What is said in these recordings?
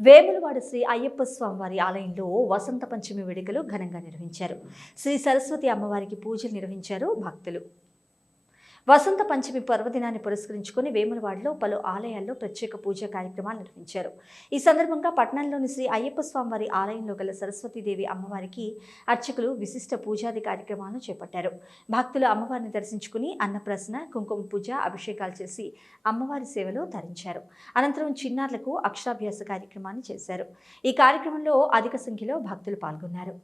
వేములవాడ శ్రీ అయ్యప్ప స్వామివారి ఆలయంలో వసంత పంచమి వేడుకలు ఘనంగా నిర్వహించారు. శ్రీ సరస్వతి అమ్మవారికి పూజలు నిర్వహించారు భక్తులు. వసంత పంచమి పర్వదినాన్ని పురస్కరించుకుని వేములవాడలో పలు ఆలయాల్లో ప్రత్యేక పూజా కార్యక్రమాలు నిర్వహించారు. ఈ సందర్భంగా పట్టణంలోని శ్రీ అయ్యప్ప స్వామివారి ఆలయంలో గల సరస్వతీదేవి అమ్మవారికి అర్చకులు విశిష్ట పూజాది కార్యక్రమాలను చేపట్టారు. భక్తులు అమ్మవారిని దర్శించుకుని అన్నప్రసన, కుంకుమ పూజ, అభిషేకాలు చేసి అమ్మవారి సేవలో తరించారు. అనంతరం చిన్నారులకు అక్షరాభ్యాస కార్యక్రమాన్ని చేశారు. ఈ కార్యక్రమంలో అధిక సంఖ్యలో భక్తులు పాల్గొన్నారు.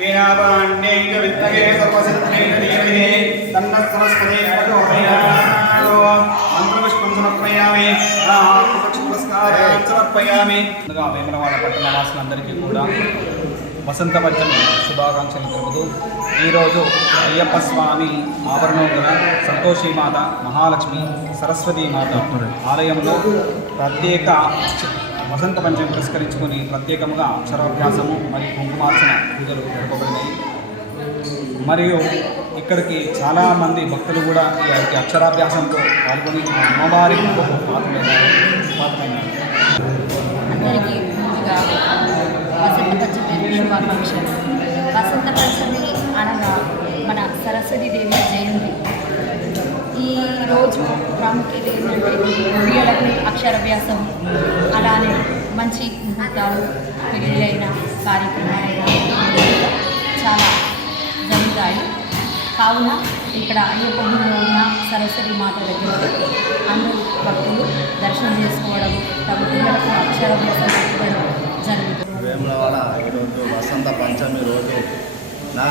वीणापाण्डेन विद्महे सर्वसिद्धेन धीमहि तन्नः सरस्वती प्रचोदयात् मंत्रपुष्पं समर्पयामि पुष्पपुरस्कारान् समर्पयामि వేములవాడ పట్టణ వాసులందరికీ కూడా వసంత పంచమి శుభాకాంక్షలు తెలుపుతూ ఈరోజు అయ్యప్ప స్వామి ఆవరణం గల సంతోషీమాత, మహాలక్ష్మి, సరస్వతీమాత ఆలయంలో ప్రత్యేక వసంత పంచమి పురస్కరించుకొని ప్రత్యేకంగా అక్షరాభ్యాసము మరియు కుంకుమార్చన పూజలు జరపబడినాయి. మరియు ఇక్కడికి చాలామంది భక్తులు కూడా ఈ అక్షరాభ్యాసంతో పాల్గొని అమ్మవారి పాత్రమైనారు. అందరికీ ముందుగా వసంత పంచమి శుభాకాంక్షలు. వసంత పంచమి అనగా మన సరస్వతీదేవి జయంతి. ఈ రోజు ప్రాముఖ్యత ఏంటంటే పిల్లలకు అక్షరాభ్యాసం, అలానే మంచి ముహూర్తాలు, పెళ్ళైన కార్యక్రమాలైన చాలా జరుగుతాయి. కావున ఇక్కడ అయ్యప్ప గుడిలో ఉన్న సరస్వతి మాత దగ్గరికి అందరూ భక్తులు దర్శనం చేసుకోవడం, తమ పిల్లలకు అక్షరాభ్యాసం పెట్టడం జరుగుతుంది. వేములవాడ ఈరోజు వసంత పంచమి రోజు నా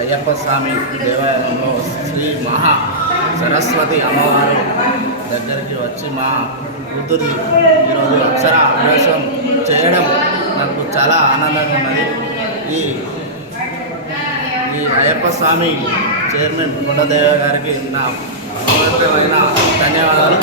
అయ్యప్ప స్వామి దేవాలయంలో శ్రీ మహా సరస్వతి అమ్మవారు దగ్గరికి వచ్చి మా కూతురు ఈరోజు అక్షర అభ్యాసం చేయడం నాకు చాలా ఆనందంగా ఉన్నది. ఈ అయ్యప్ప స్వామి చైర్మన్ కొండదేవ గారికి నా అమూల్యమైన ధన్యవాదాలు.